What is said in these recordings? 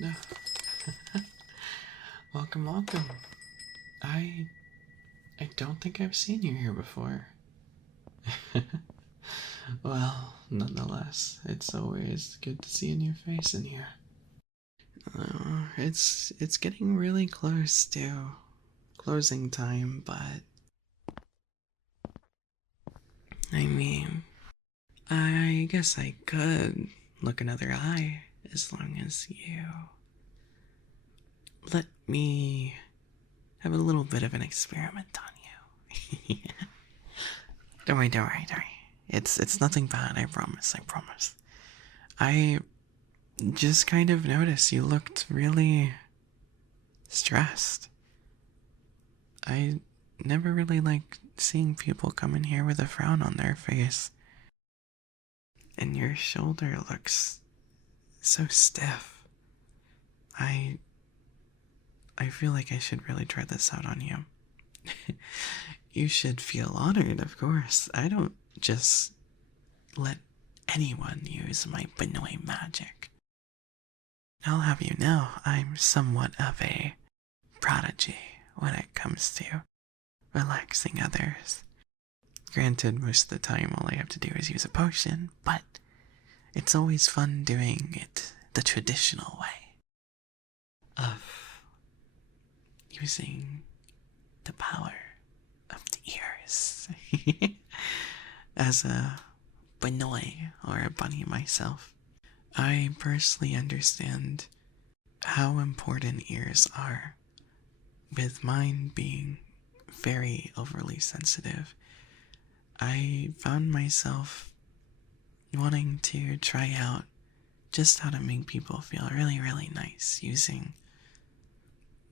No. Welcome, welcome. I I don't think I've seen you here before. Well, nonetheless, it's always good to see a new face in here. It's getting really close to closing time, but I mean, I guess I could look another eye as long as you let me have a little bit of an experiment on you. Don't worry. It's nothing bad, I promise. I just kind of noticed you looked really stressed. I never really like seeing people come in here with a frown on their face. And your shoulder looks so stiff. I I feel like I should really try this out on you. You should feel honored, of course. I don't just let anyone use my Benoi magic. I'll have you know I'm somewhat of a prodigy when it comes to relaxing others. Granted, most of the time all I have to do is use a potion, but it's always fun doing it the traditional way of using the power of the ears. As a Benoi or a bunny myself, I personally understand how important ears are, with mine being very overly sensitive. I found myself wanting to try out just how to make people feel really, really nice using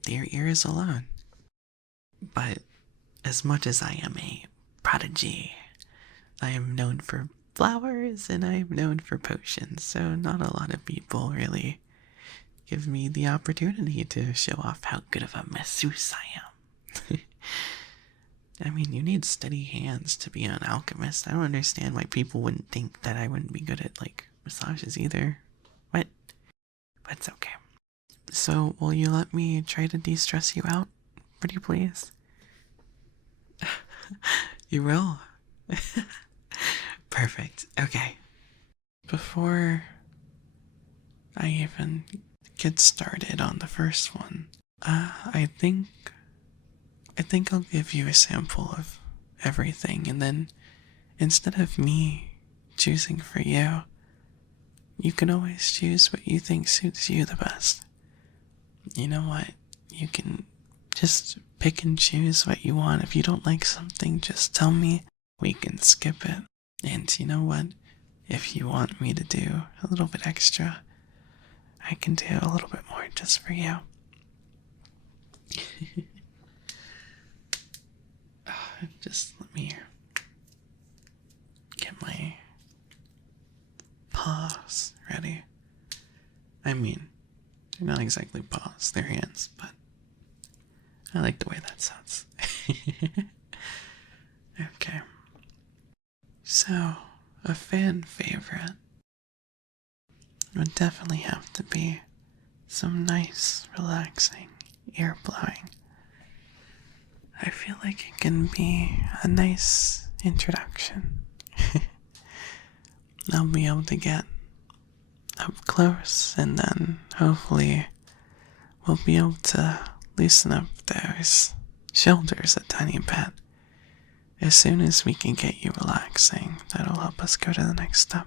their ears alone. But as much as I am a prodigy, I am known for flowers and I'm known for potions, so not a lot of people really give me the opportunity to show off how good of a masseuse I am. I mean, you need steady hands to be an alchemist. I don't understand why people wouldn't think that I wouldn't be good at, like, massages either. What? But it's okay. So, will you let me try to de-stress you out? Pretty please? You will? Perfect. Okay. Before I even get started on the first one, I think I'll give you a sample of everything, and then instead of me choosing for you, you can always choose what you think suits you the best. You know what? You can just pick and choose what you want. If you don't like something, just tell me. We can skip it. And you know what? If you want me to do a little bit extra, I can do a little bit more just for you. Just let me get my paws ready. I mean, they're not exactly paws, they're hands, but I like the way that sounds. Okay. So, a fan favorite would definitely have to be some nice, relaxing ear blowing. I feel like it can be a nice introduction. I'll be able to get up close, and then hopefully we'll be able to loosen up those shoulders a tiny bit. As soon as we can get you relaxing, that'll help us go to the next step.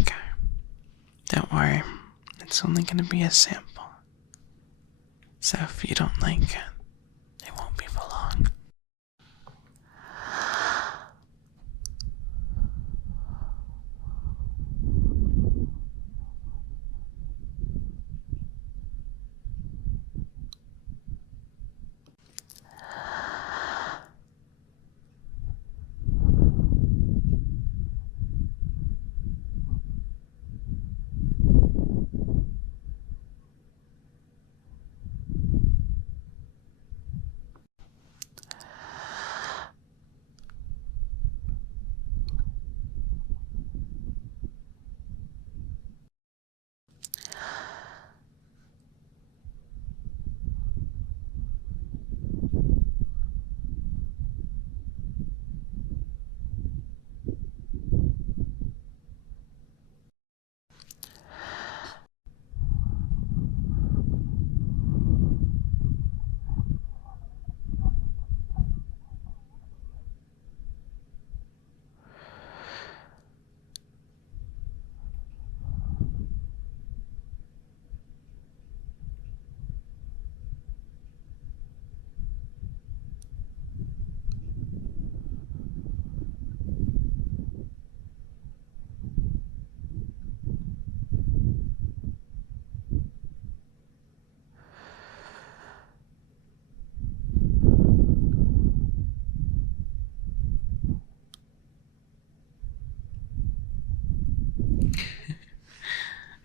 Okay. Don't worry, it's only gonna be a sample. So if you don't like it, it won't be for long.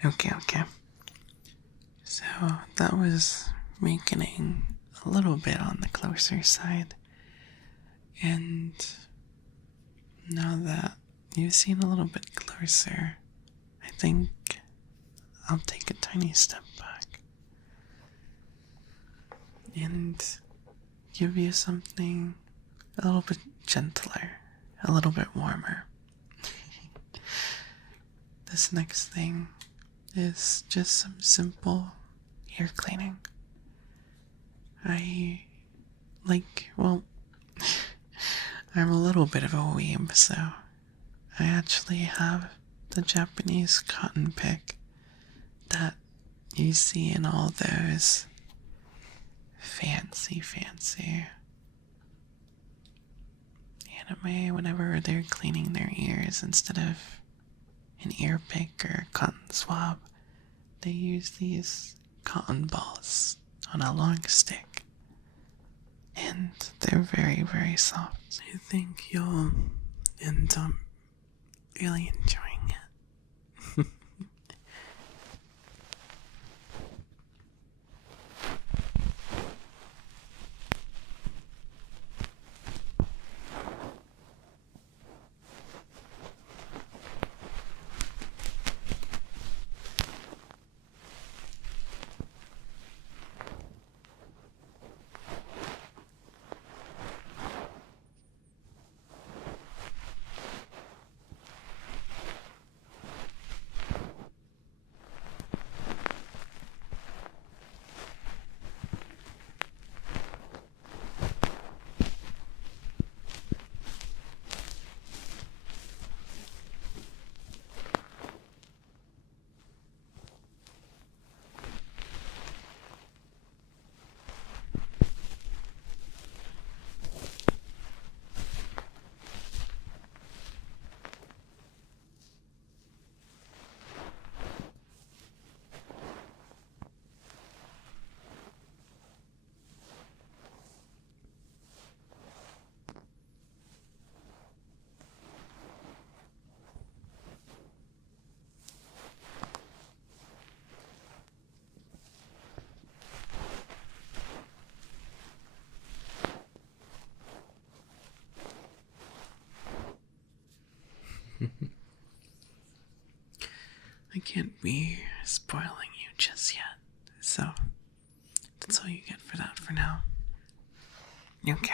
Okay, okay. So that was making a little bit on the closer side. And now that you've seen a little bit closer, I think I'll take a tiny step back and give you something a little bit gentler, a little bit warmer. This next thing is just some simple ear cleaning. I well, I'm a little bit of a weeb, so I actually have the Japanese cotton pick that you see in all those fancy anime whenever they're cleaning their ears instead of an ear pick or a cotton swab. They use these cotton balls on a long stick, and they're very soft. I think you'll end up really enjoying it. I can't be spoiling you just yet, so that's all you get for that for now. Okay.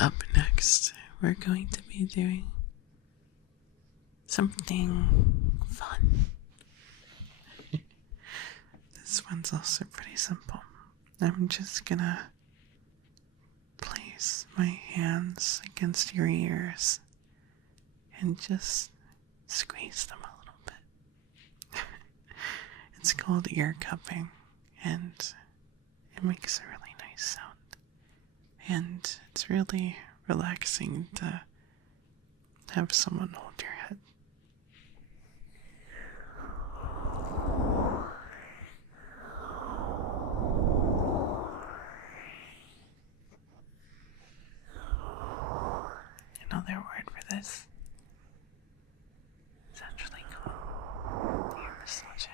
Up next, we're going to be doing something fun. This one's also pretty simple. I'm just gonna place my hands against your ears and just squeeze them a little bit. It's called ear cupping, and it makes a really nice sound. And it's really relaxing to have someone hold your head. Another word for this is actually called ear massaging.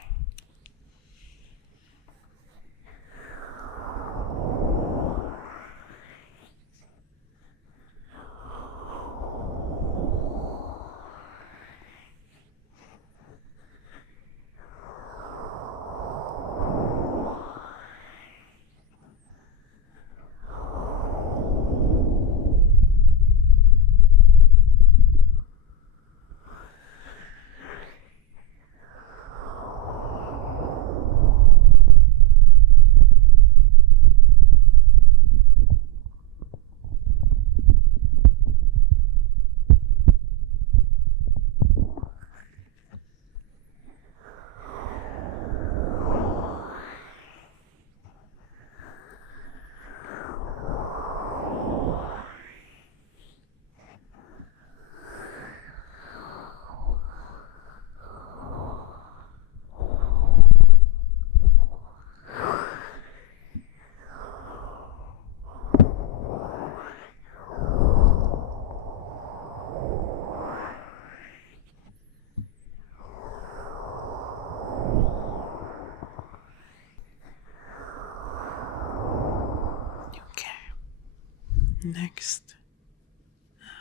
next,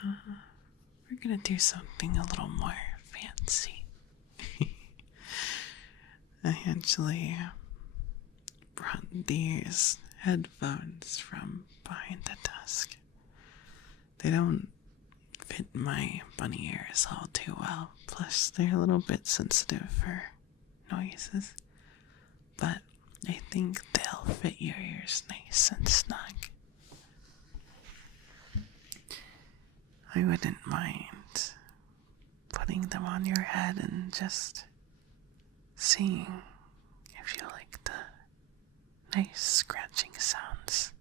we're gonna do something a little more fancy. I actually brought these headphones from behind the desk. They don't fit my bunny ears all too well, plus they're a little bit sensitive for noises. But I think they'll fit your ears nice and snug. I wouldn't mind putting them on your head and just seeing if you like the nice scratching sounds.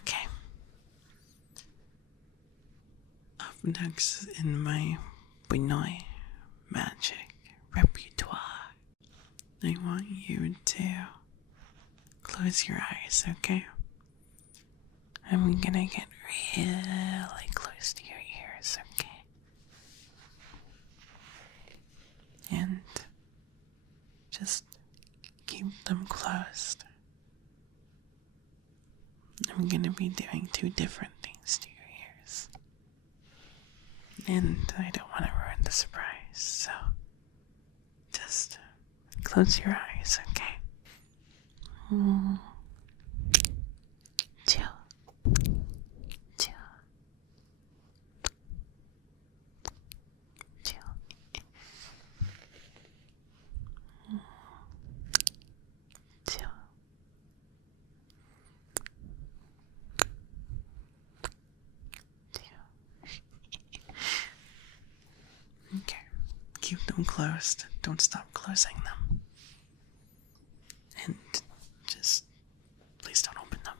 Okay. Up next in my Binoy magic repertoire, I want you to close your eyes, okay? I'm gonna get really close to your ears, okay? And just keep them closed. I'm gonna be doing two different things to your ears. And I don't want to ruin the surprise, so just close your eyes, okay? Chill. Chill. Chill. Chill. Okay. Keep them closed. Don't stop closing them. And just please don't open them.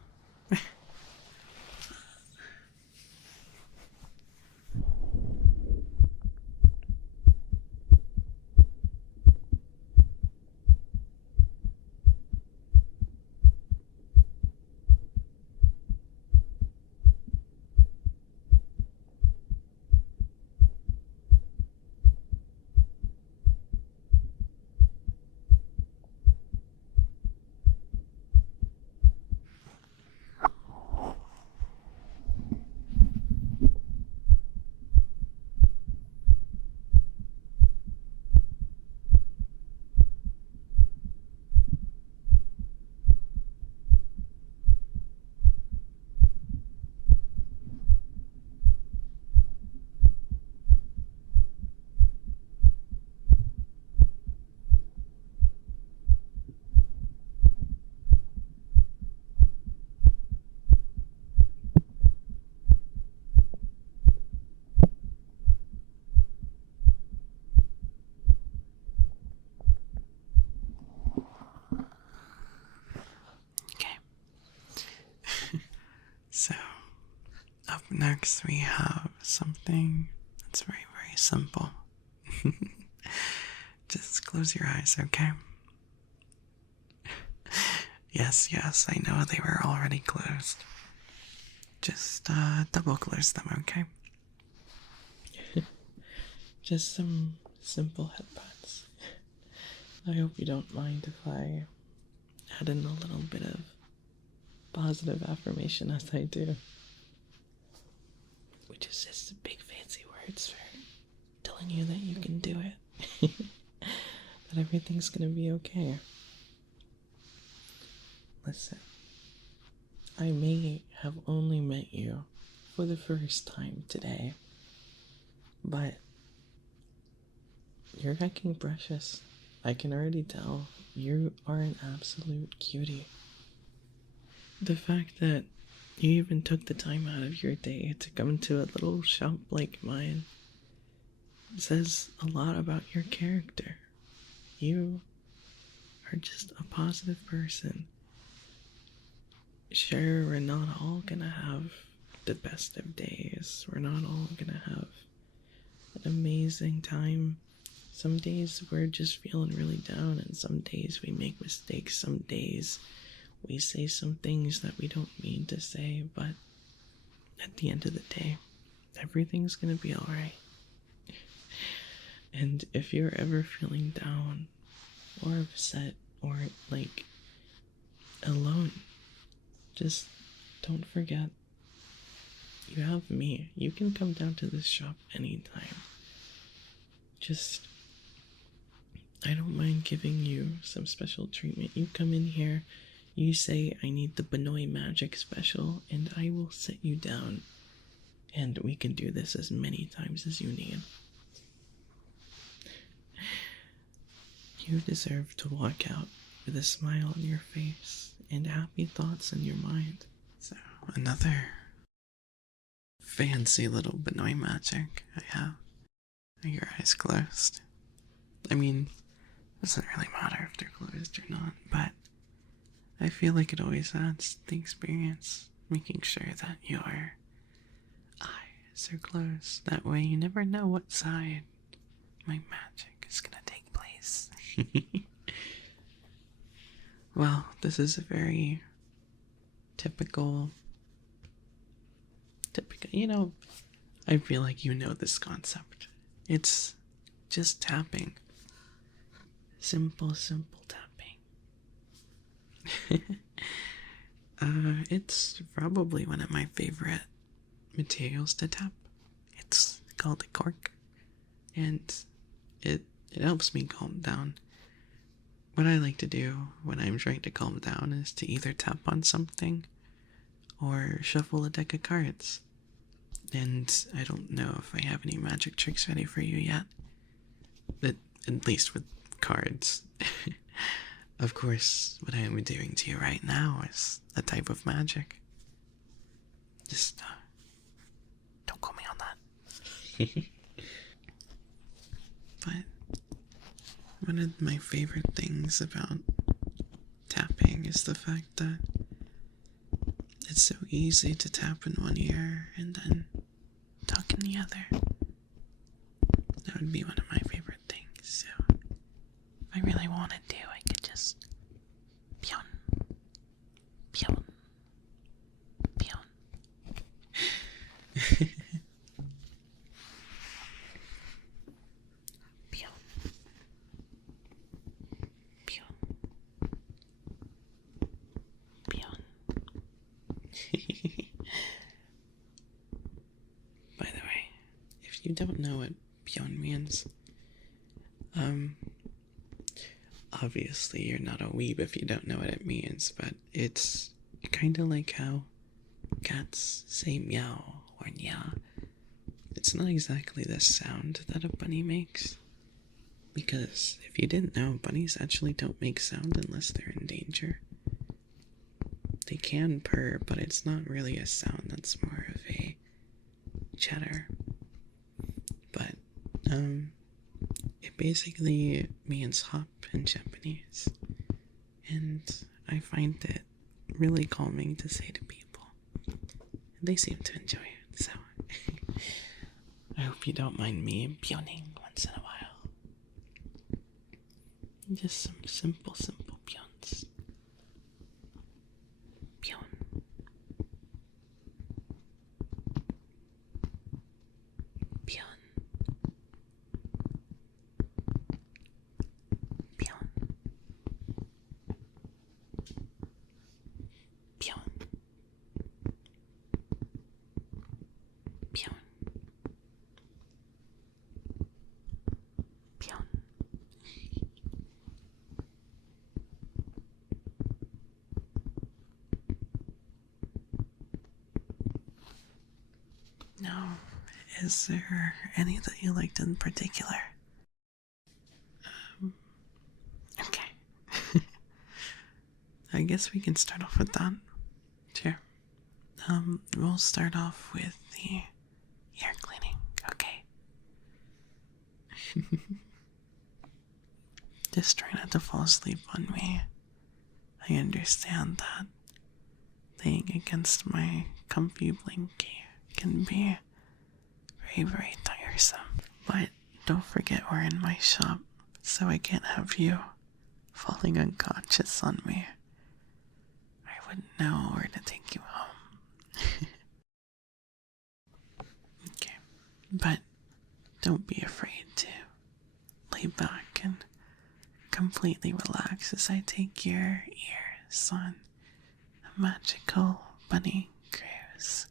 So, up next we have something that's very, very simple. Just close your eyes, okay? Yes, I know they were already closed. Just double close them, okay? Just some simple headbutts. I hope you don't mind if I add in a little bit of positive affirmation as I do. Which is just big fancy words for telling you that you can do it. That everything's gonna be okay. Listen, I may have only met you for the first time today, but you're hecking precious. I can already tell you are an absolute cutie. The fact that you even took the time out of your day to come to a little shop like mine says a lot about your character. You are just a positive person. Sure, we're not all gonna have the best of days. We're not all gonna have an amazing time. Some days we're just feeling really down, and some days we make mistakes. Some days we say some things that we don't mean to say, but at the end of the day, everything's gonna be alright. And if you're ever feeling down or upset or like alone, just don't forget you have me. You can come down to this shop anytime. Just, I don't mind giving you some special treatment. You come in here, you say, I need the Benoit Magic special, and I will sit you down. And we can do this as many times as you need. You deserve to walk out with a smile on your face and happy thoughts in your mind. So, another fancy little Benoit Magic I have. Are your eyes closed? I mean, it doesn't really matter if they're closed or not, but I feel like it always adds to the experience, making sure that your eyes are closed. That way you never know what side my magic is gonna take place. Well, this is a very typical, I feel like you know this concept. It's just tapping. Simple tapping. It's probably one of my favorite materials to tap. It's called a cork, and it helps me calm down. What I like to do when I'm trying to calm down is to either tap on something or shuffle a deck of cards. And I don't know if I have any magic tricks ready for you yet. But at least with cards. Of course, what I am doing to you right now is a type of magic. Just don't call me on that. But one of my favorite things about tapping is the fact that it's so easy to tap in one ear and then talk in the other. That would be one of my favorite things. So, if I really wanted to, I could just peon, peon, peon. Peon, peon, peon. By the way, if you don't know what peon means, obviously you're not a weeb if you don't know what it means, but it's kind of like how cats say meow or nya. It's not exactly the sound that a bunny makes, because if you didn't know, bunnies actually don't make sound unless they're in danger. They can purr, but it's not really a sound, that's more of a chatter. But, it basically means hop in Japanese, and I find it really calming to say to people, and they seem to enjoy it, so I hope you don't mind me peoning once in a while. Just some simple peons. Peon. Peon. Peon. Peon. Peon. Peon. Is there any that you liked in particular? Okay. I guess we can start off with that. Sure. We'll start off with the ear cleaning, okay? Just try not to fall asleep on me. I understand that laying against my comfy blankie can be very, very tiresome. But don't forget we're in my shop, so I can't have you falling unconscious on me. I wouldn't know where to take you home. Okay, but don't be afraid to lay back and completely relax as I take your ears on a magical bunny cruise.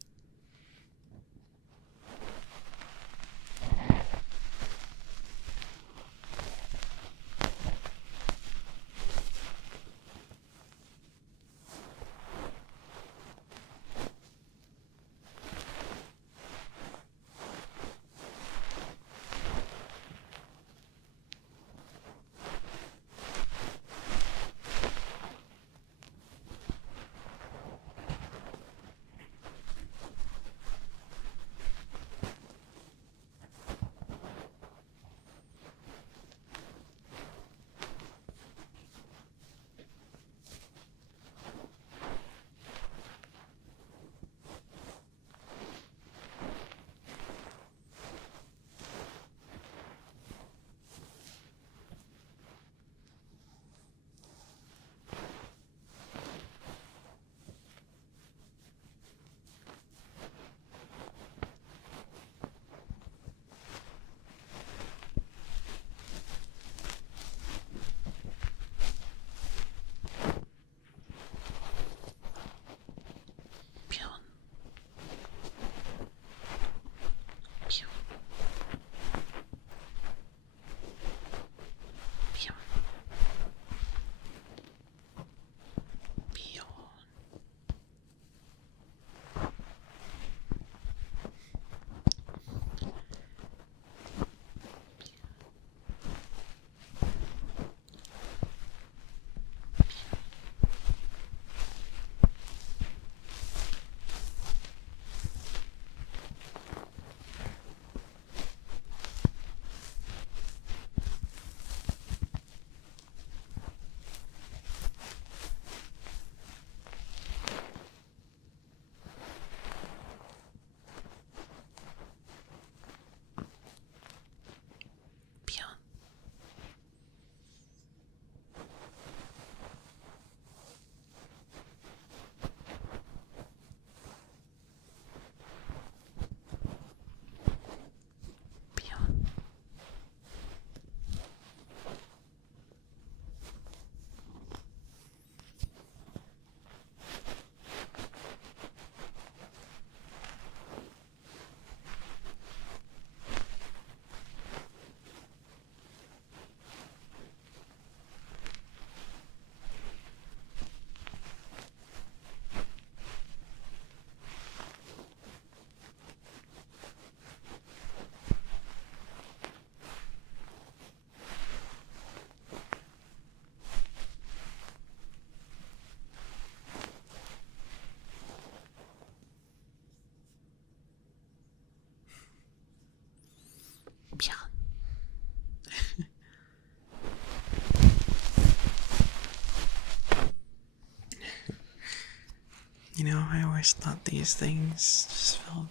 You know, I always thought these things just felt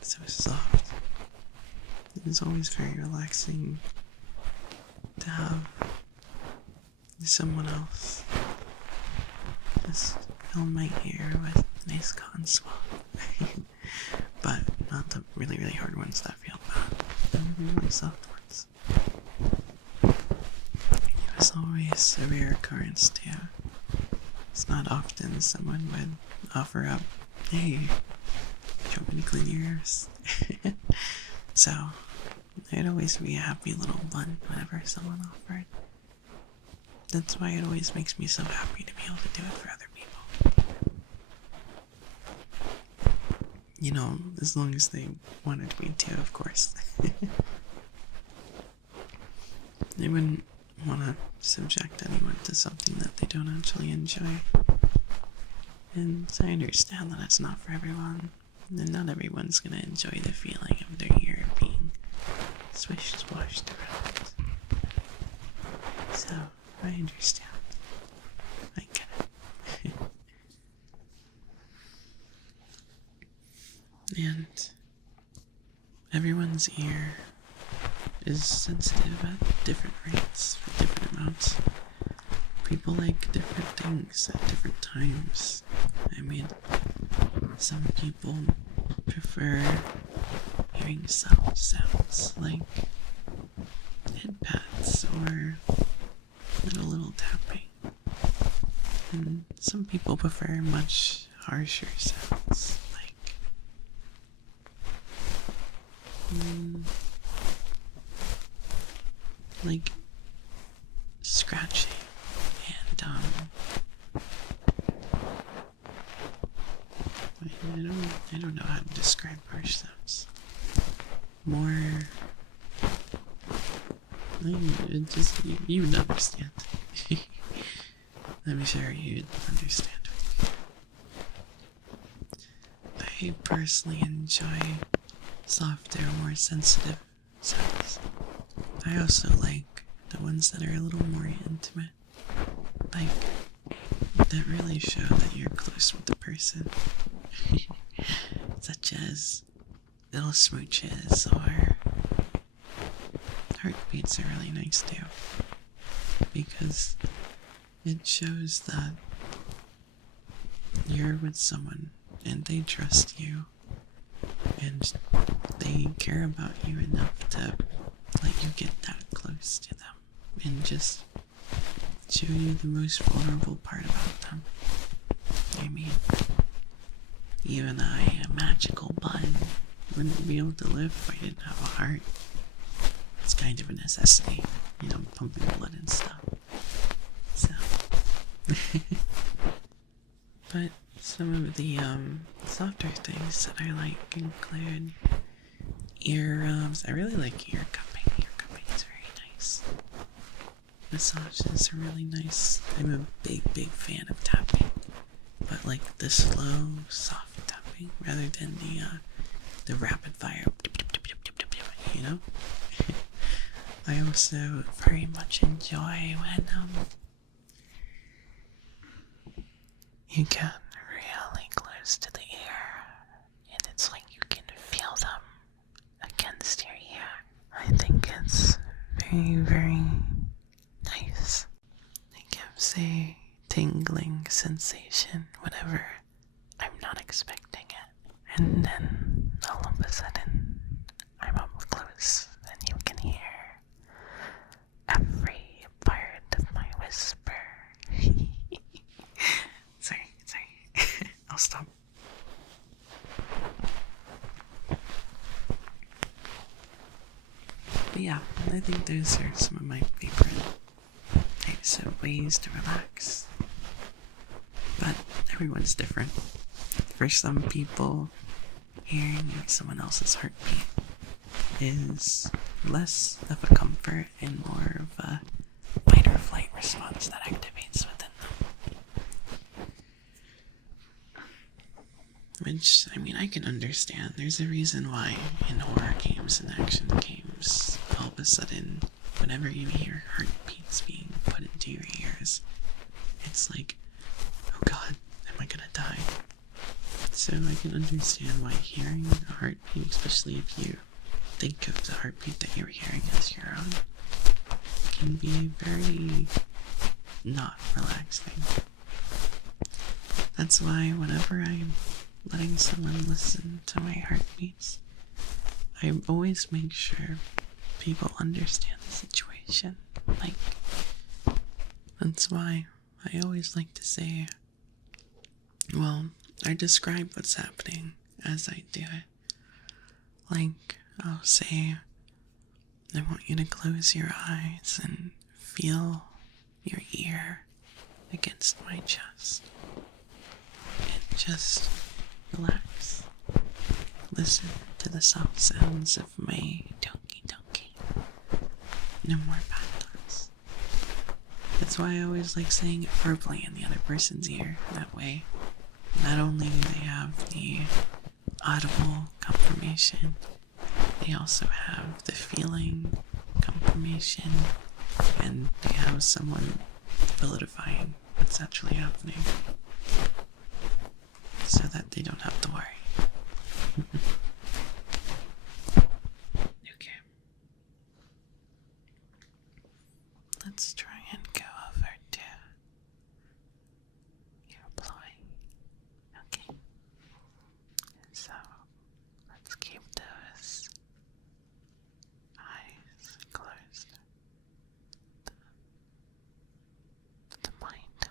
so soft. It was always very relaxing to have someone else just fill my ear with nice cotton swab. But not the really, really hard ones that feel bad. The really, really soft ones. It was always a rare occurrence too. It's not often someone would offer up, hey, do you want me to clean your ears? So, I'd always be a happy little blunt whenever someone offered. That's why it always makes me so happy to be able to do it for other people. as long as they wanted me to, of course. They wouldn't want to subject anyone to something that they don't actually enjoy. And I understand that it's not for everyone, and not everyone's gonna enjoy the feeling of their ear being swished, washed around. So, I understand. I get it. And everyone's ear is sensitive at different rates for different amounts. People like different things at different times. I mean, some people prefer hearing soft sounds like head pats or little tapping. And some people prefer much harsher sounds like scratching and I don't know how to describe harsh sounds. More you would understand. I'm sure you'd understand. I personally enjoy softer, more sensitive sounds. I also like the ones that are a little more intimate, like that really show that you're close with the person, such as little smooches or heartbeats are really nice too, because it shows that you're with someone and they trust you and they care about you enough to let you get that close to them and just show you the most vulnerable part about them. I mean, even a magical bud wouldn't be able to live if I didn't have a heart. It's kind of a necessity, pumping blood and stuff. So, but some of the softer things that I like include ear rubs. I really like ear cupping. Ear cupping is very nice. Massages are really nice. I'm a big fan of tapping, but like the slow, soft tapping rather than the rapid fire. I also very much enjoy when you get really close to the ear and it's like you can feel them against your ear. I think it's very nice. It gives a tingling sensation whenever I'm not expecting it. And then all of a sudden I'm up close and you can hear every part of my whisper. Sorry. I'll stop. But yeah, I think those are some of my favorite types of ways to relax. But everyone's different. For some people, hearing someone else's heartbeat is less of a comfort and more of a fight or flight response that activates within them. Which, I can understand. There's a reason why in horror games and action games, all of a sudden, whenever you hear heartbeats being put into your ears, it's like, oh god, am I gonna die? So I can understand why hearing a heartbeat, especially if you think of the heartbeat that you're hearing as your own, can be very not relaxing. That's why whenever I'm letting someone listen to my heartbeats, I always make sure people understand the situation. That's why I always like to say, well, I describe what's happening as I do it. I'll say, I want you to close your eyes and feel your ear against my chest. And just relax. listen to the soft sounds of my donkey donkey. No more bad thoughts. That's why I always like saying it verbally in the other person's ear. That way, not only do they have the audible confirmation, they also have the feeling confirmation, and they have someone validifying what's actually happening so that they don't have to worry. Okay. Let's try and go over to your employee. Okay. So, let's keep those eyes closed. The mind.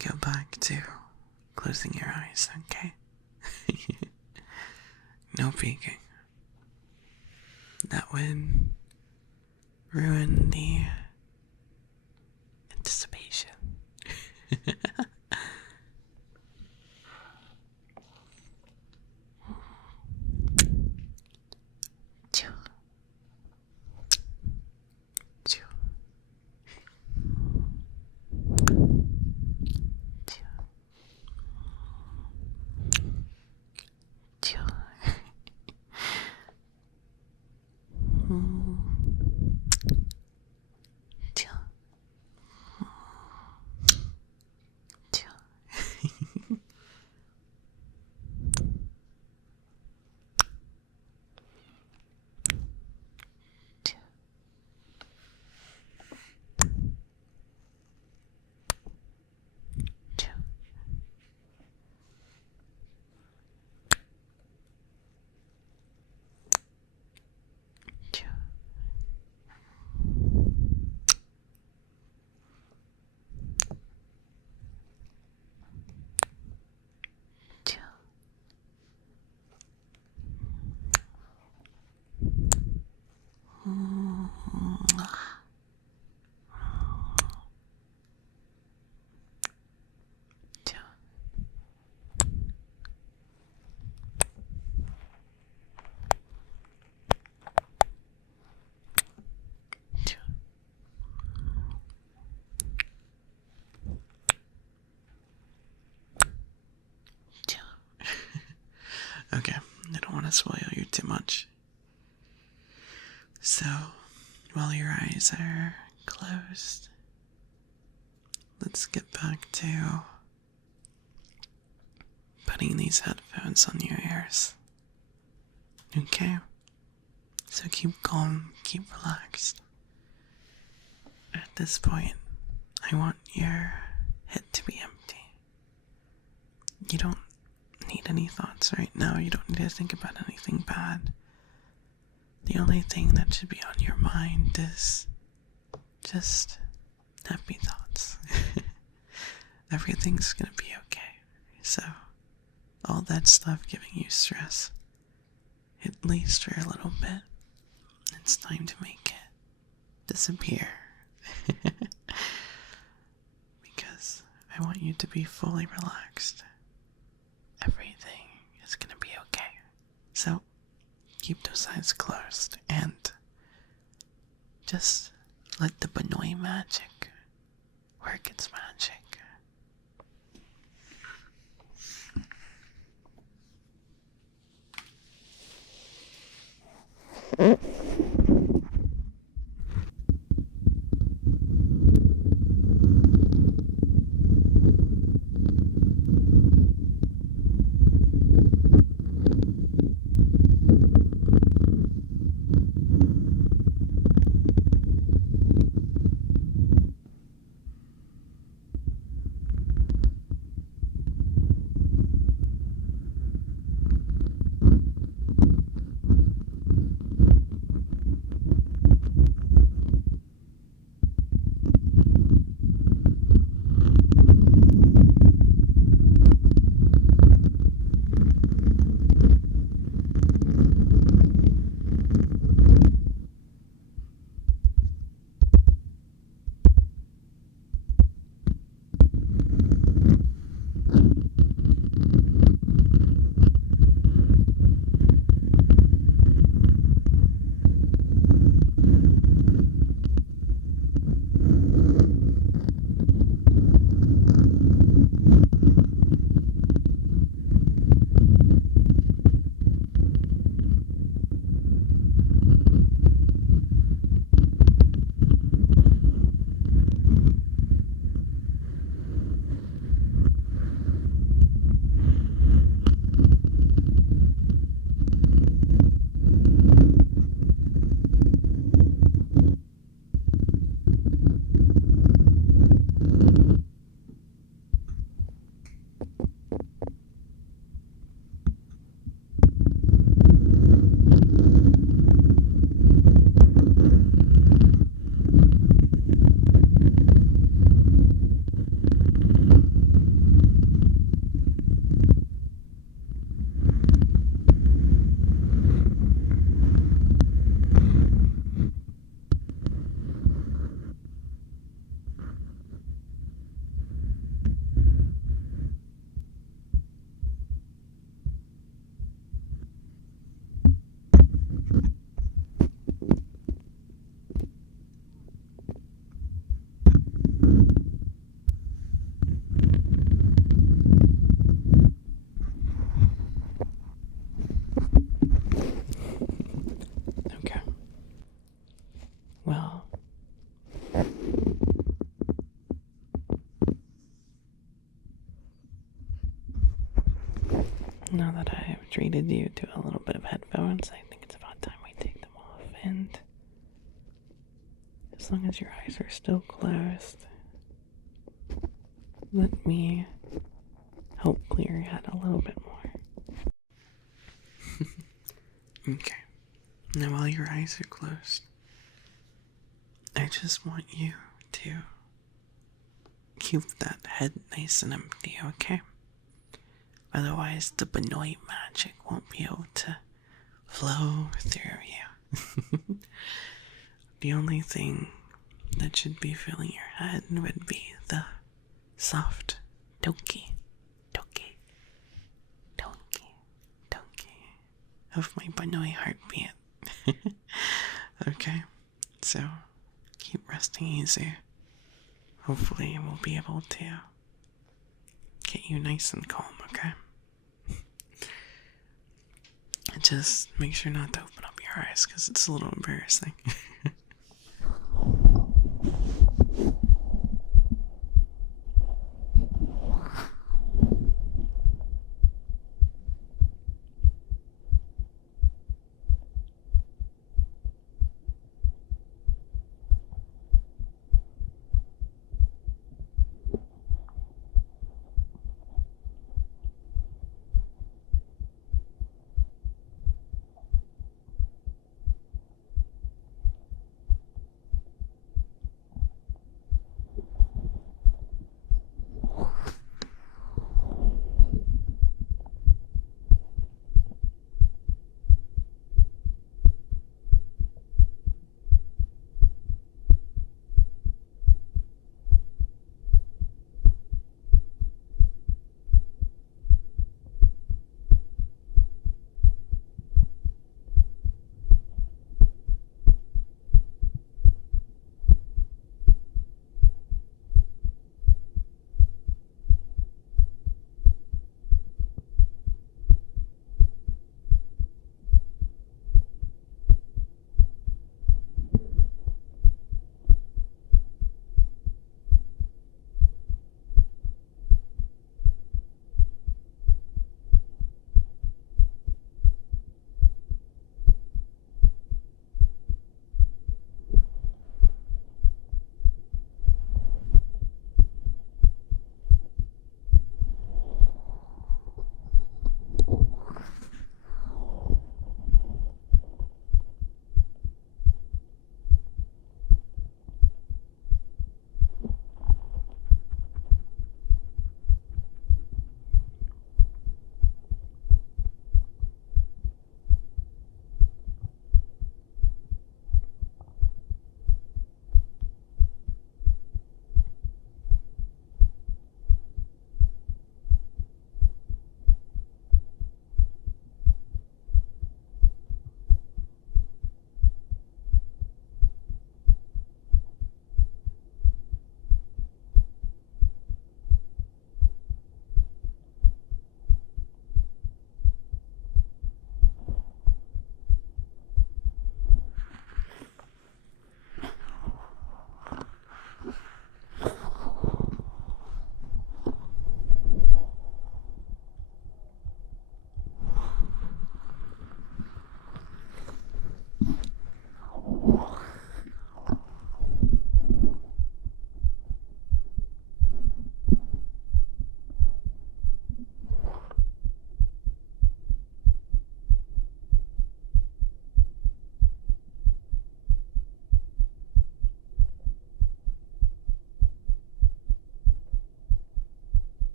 go back to closing your eyes, okay? No peeking. That would ruin the anticipation. Okay, I don't want to spoil you too much. So, while your eyes are closed, let's get back to putting these headphones on your ears. Okay? So keep calm, keep relaxed. At this point, I want your head to be empty. You don't need any thoughts right now. You don't need to think about anything bad. The only thing that should be on your mind is just happy thoughts. Everything's gonna be okay. So, all that stuff giving you stress, at least for a little bit, it's time to make it disappear. Because I want you to be fully relaxed. Everything is gonna be okay. So, keep those eyes closed and just let the Banoi magic work its magic. treated you to a little bit of headphones. I think it's about time we take them off. And as long as your eyes are still closed, let me help clear your head a little bit more. Okay. Now, while your eyes are closed, I just want you to keep that head nice and empty, okay? Otherwise, the Benoit magic won't be able to flow through you. The only thing that should be filling your head would be the soft doki, doki, doki, doki of my Benoit heartbeat. Okay, so keep resting easy. Hopefully, we'll be able to get you nice and calm, okay? And just make sure not to open up your eyes because it's a little embarrassing.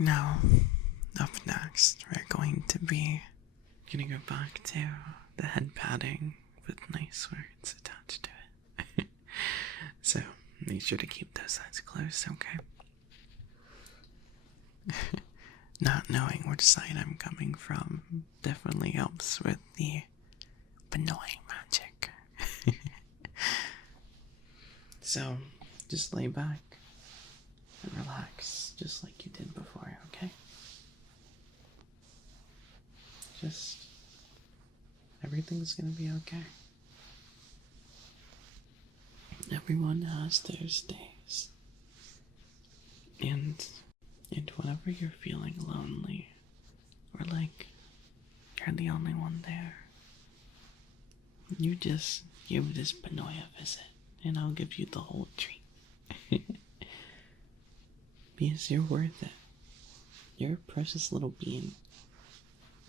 Now, up next, we're going to be gonna go back to the head padding with nice words attached to it. So, make sure to keep those eyes closed, okay? Not knowing which side I'm coming from definitely helps with the annoying magic. So, just lay back and relax, just like you did before, okay? Just, everything's gonna be okay. Everyone has their days. And whenever you're feeling lonely, or like you're the only one there, you just give this Benoya a visit, and I'll give you the whole treat. Because you're worth it. You're a precious little being.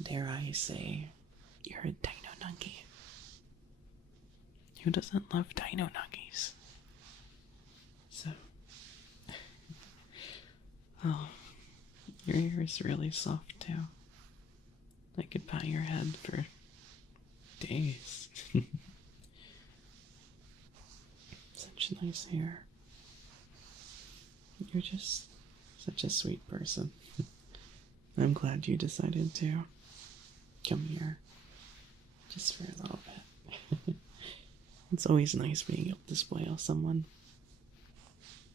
Dare I say, you're a Dino Nuggie. Who doesn't love Dino Nuggies? So, oh, your hair is really soft too. I could pat your head for days. Such nice hair. You're just such a sweet person. I'm glad you decided to come here just for a little bit. It's always nice being able to spoil someone.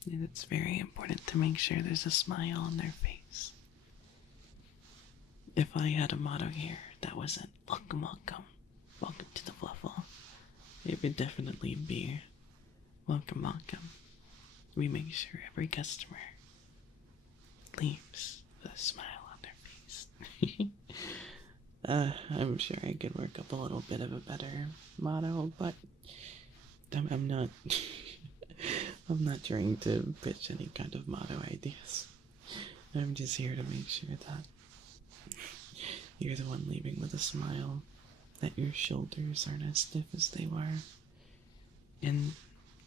And it's very important to make sure there's a smile on their face. If I had a motto here that wasn't welcome, welcome, welcome to the Fluffle, it would definitely be welcome, welcome. We make sure every customer leaves with a smile on their face. I'm sure I could work up a little bit of a better motto, but I'm not I'm not trying to pitch any kind of motto ideas. I'm just here to make sure that you're the one leaving with a smile, that your shoulders aren't as stiff as they were, and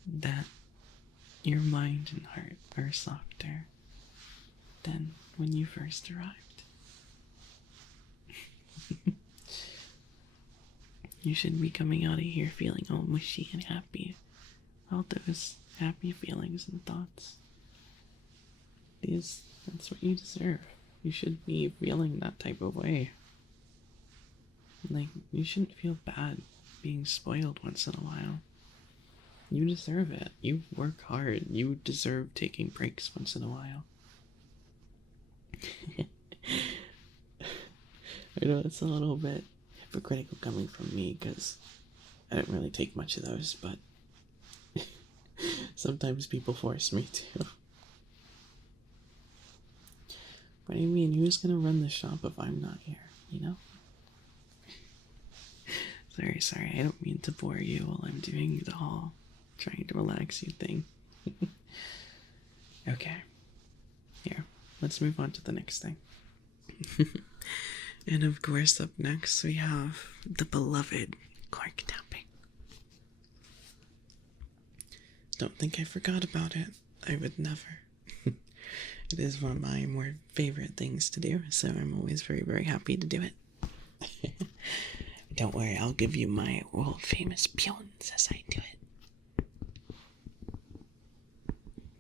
that your mind and heart are softer than when you first arrived. You should be coming out of here feeling all mushy and happy. All those happy feelings and thoughts. Because that's what you deserve. You should be feeling that type of way. Like, you shouldn't feel bad being spoiled once in a while. You deserve it. You work hard. You deserve taking breaks once in a while. I know it's a little bit hypocritical coming from me because I don't really take much of those, but sometimes people force me to. But I mean, who's gonna run the shop if I'm not here, you know? Sorry, I don't mean to bore you while I'm doing the whole trying to relax you thing. Okay, here, let's move on to the next thing. And of course, up next we have the beloved cork tapping. Don't think I forgot about it. I would never. It is one of my more favorite things to do, so I'm always very, very happy to do it. Don't worry, I'll give you my world famous peons as I do it.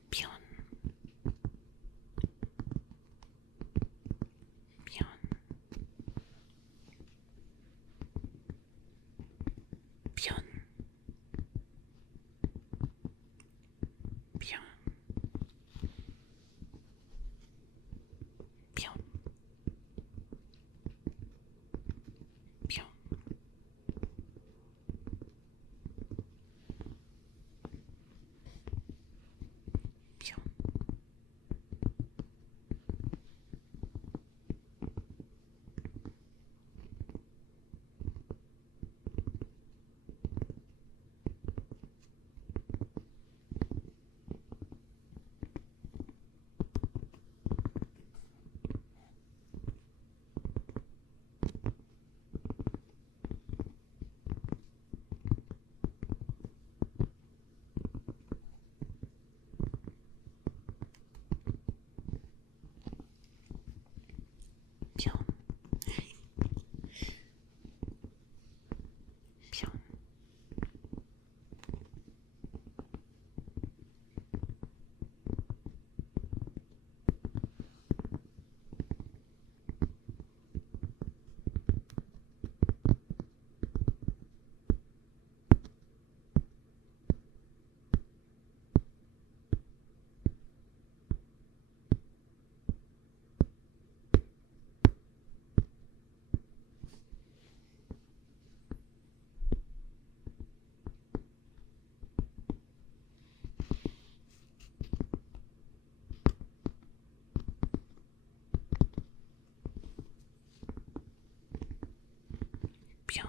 Peon. Peon. Peon. Peon. Peon. Peon. Pew. Pew. Pew.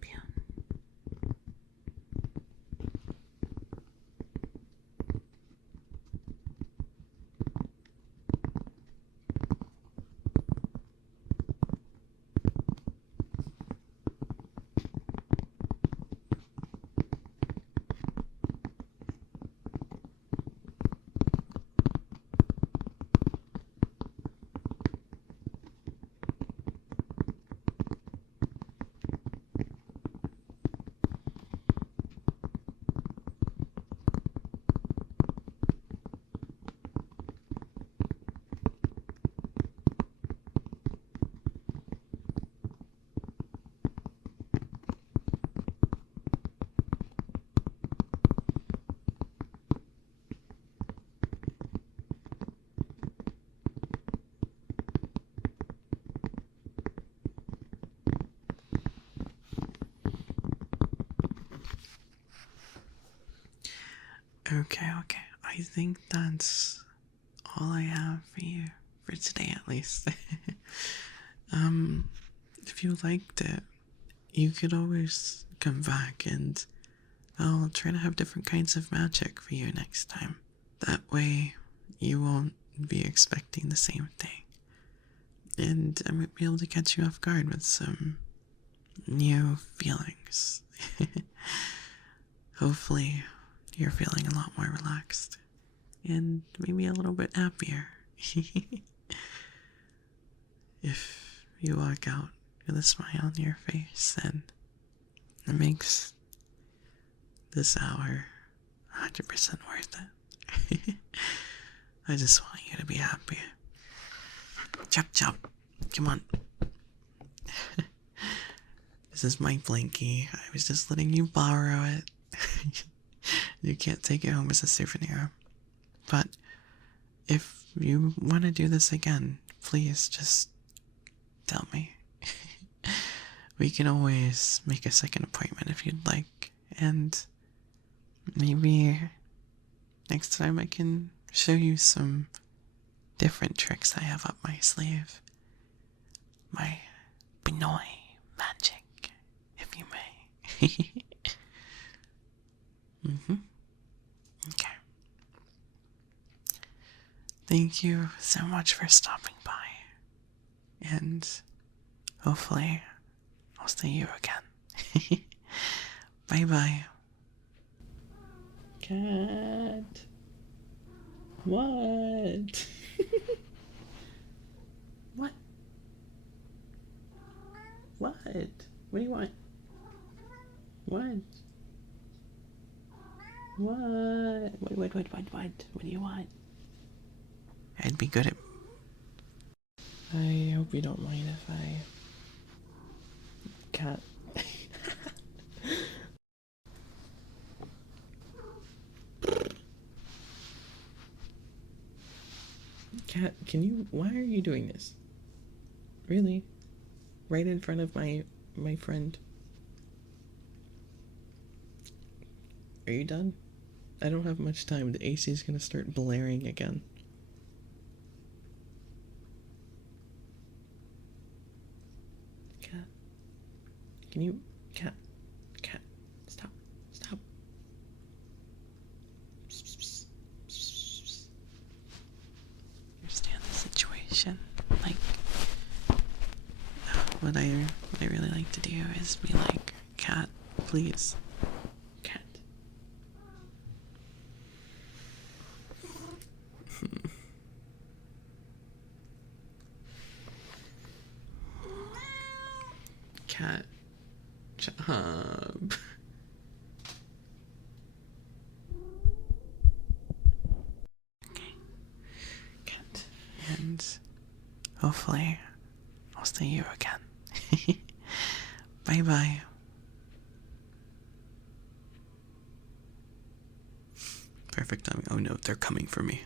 Pew. Okay, okay. I think that's all I have for you for today, at least. If you liked it, you could always come back and I'll try to have different kinds of magic for you next time. That way, you won't be expecting the same thing. And I might be able to catch you off guard with some new feelings. Hopefully, you're feeling a lot more relaxed and maybe a little bit happier. If you walk out with a smile on your face, then it makes this hour 100% worth it. I just want you to be happy. Chop chop. Come on. This is my blankie. I was just letting you borrow it. You can't take it home as a souvenir. But if you want to do this again, please just tell me. We can always make a second appointment if you'd like. And maybe next time I can show you some different tricks I have up my sleeve. My Binoy magic, if you may. Okay. Thank you so much for stopping by. And hopefully I'll see you again. Bye bye. Cat. What? What? What? What do you want? What? What? What do you want? I'd be good at... I hope you don't mind if I... Cat. Cat, can you... Why are you doing this? Really? Right in front of my friend. Are you done? I don't have much time. The AC is gonna start blaring again. Cat. Can you... Cat. Cat. Stop. Stop. Understand the situation. Like... What I really like to do is be like, Cat, please. Cat. cat job. Good. And hopefully I'll see you again. Bye bye. Perfect timing. Oh no, they're coming for me.